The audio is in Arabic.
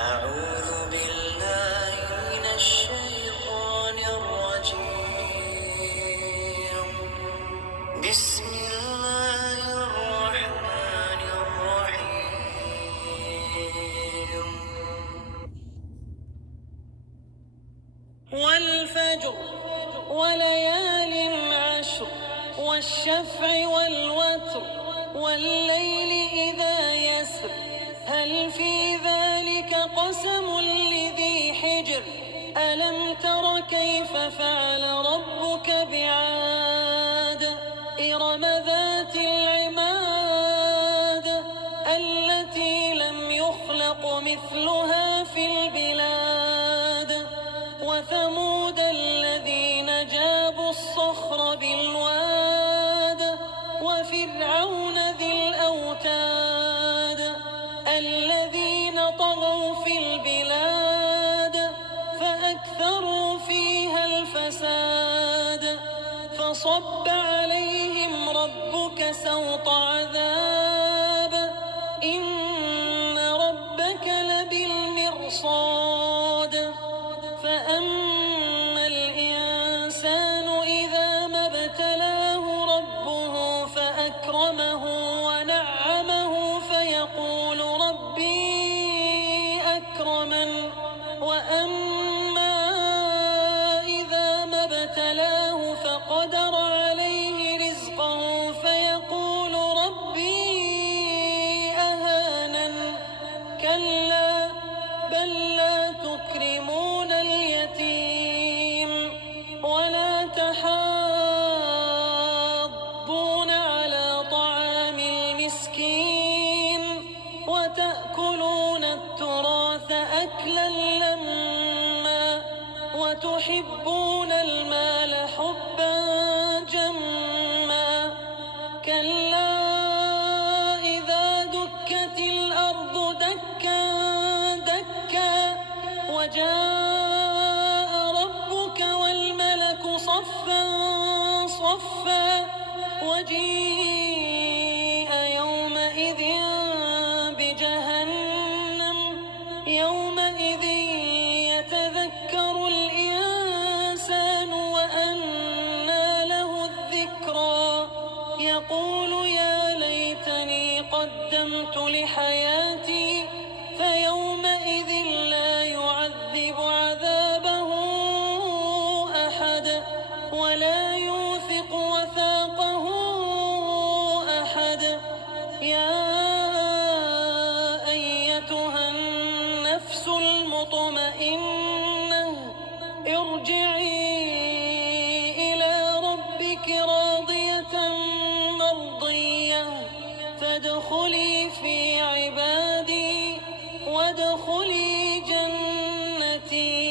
أعوذ بالله من الشيطان الرجيم. بسم الله الرحمن الرحيم. والفجر وليال عشر والشفع والوتر والليل إذا يسر هل في ذلك قسم لذي حجر ألم تر كيف فعل ربك بعاد إرم ذات العماد التي لم يخلق مثلها في البلاد وثمود الذين جابوا الصخر بالواد وفرعون ذي الأوتاد الذين طغوا في البلاد فأكثروا فيها الفساد فصب عليهم ربك سوط عذاب إن ربك لبالمرصاد فأما الإنسان إذا ما ابتلاه ربه فأكرمه ونعمه فيقول ربي أكرمن وأما إذا ما ابتلاه فقدر عليه رزقه فيقول ربي أهانن كلا بل لا تكرمون اليتيم ولا تحاضون على طعام المسكين وتأكلون التراث أكلا لما وتحبون المال حبا جما كلا إذا دكت الأرض دكا دكا وجاء ربك والملك صفا صفا وجيء يومئذ بجهنم يومئذ يتذكر الإنسان وأنى له الذكرى يقول يا ليتني قدمت لحياتي فيومئذ لا يعذب عذابه أحد ولا يوثق وثاقه أحد يا أيتها النفس المطمئنة ارجعي إلى ربك راضية مرضية فادخلي في عبادي وادخلي جنتي.